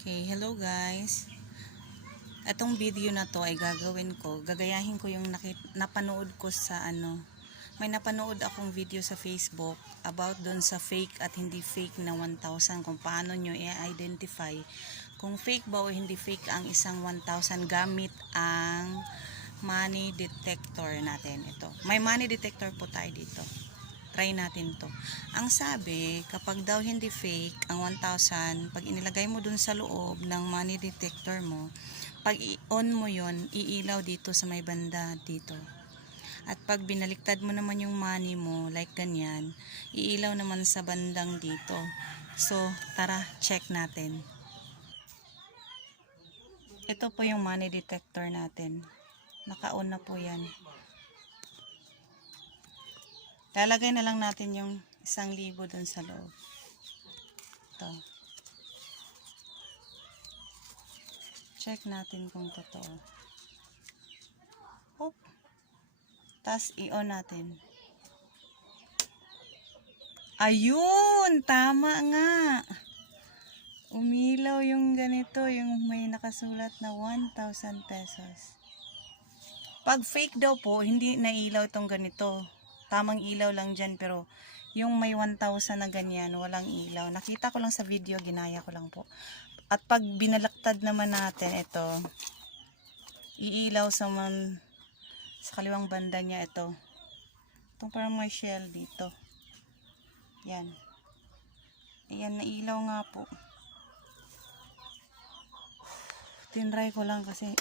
Okay, hello guys. Itong video na to ay gagawin ko, gagayahin ko yung napanood ko sa ano. May napanood akong video sa Facebook about doon sa fake at hindi fake na 1,000 kung paano nyo i-identify kung fake ba o hindi fake ang isang 1,000 gamit ang money detector natin. Ito. May money detector po tayo dito. Try natin to. Ang sabi, kapag daw hindi fake ang 1,000, pag inilagay mo dun sa loob ng money detector mo, pag i-on mo yon iilaw dito sa may banda dito. At pag binaliktad mo naman yung money mo, like ganyan, iilaw naman sa bandang dito. So, tara, check natin. Ito po yung money detector natin. Naka-on na po yan. Lalagay na lang natin yung isang libo dun sa loob. Ito. Check natin kung totoo. Hop. Tapos i-on natin. Ayun! Tama nga! Umilaw yung ganito, yung may nakasulat na 1,000 pesos. Pag fake daw po, hindi nailaw itong ganito. Tamang ilaw lang dyan, pero yung may 1,000 na ganyan, walang ilaw. Nakita ko lang sa video, ginaya ko lang po. At pag binalaktad naman natin ito, iilaw sa man, sa kaliwang banda niya ito. Itong parang may shell dito. Yan. Ayan, nailaw nga po. Tinry ko lang kasi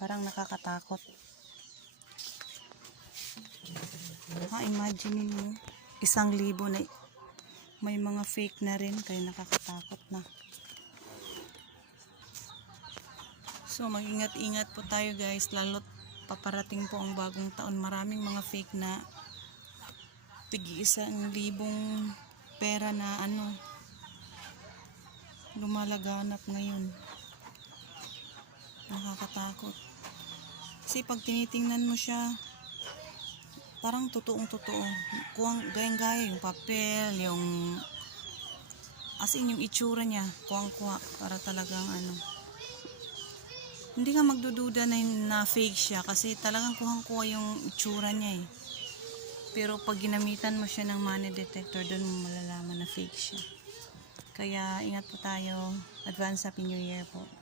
parang nakakatakot. Ha, imagine mo, isang libo na may mga fake na rin kaya nakakatakot na. So, mag-ingat-ingat po tayo guys, lalo't paparating po ang bagong taon. Maraming mga fake na tigi isang libong pera na ano lumalaganap ngayon. Nakakatakot. Kasi pag tinitingnan mo siya, parang totoong totoo. Kuwang gayang-gaya yung papel, yung as in yung itsura niya, kuwang-kuwa para talagang ano. Hindi ka magdududa na, na fake siya kasi talagang kuwang-kuwa yung itsura niya eh. Pero pag ginamitan mo siya ng money detector, doon mo malalaman na fake siya. Kaya ingat po tayo. Advance Happy New Year po.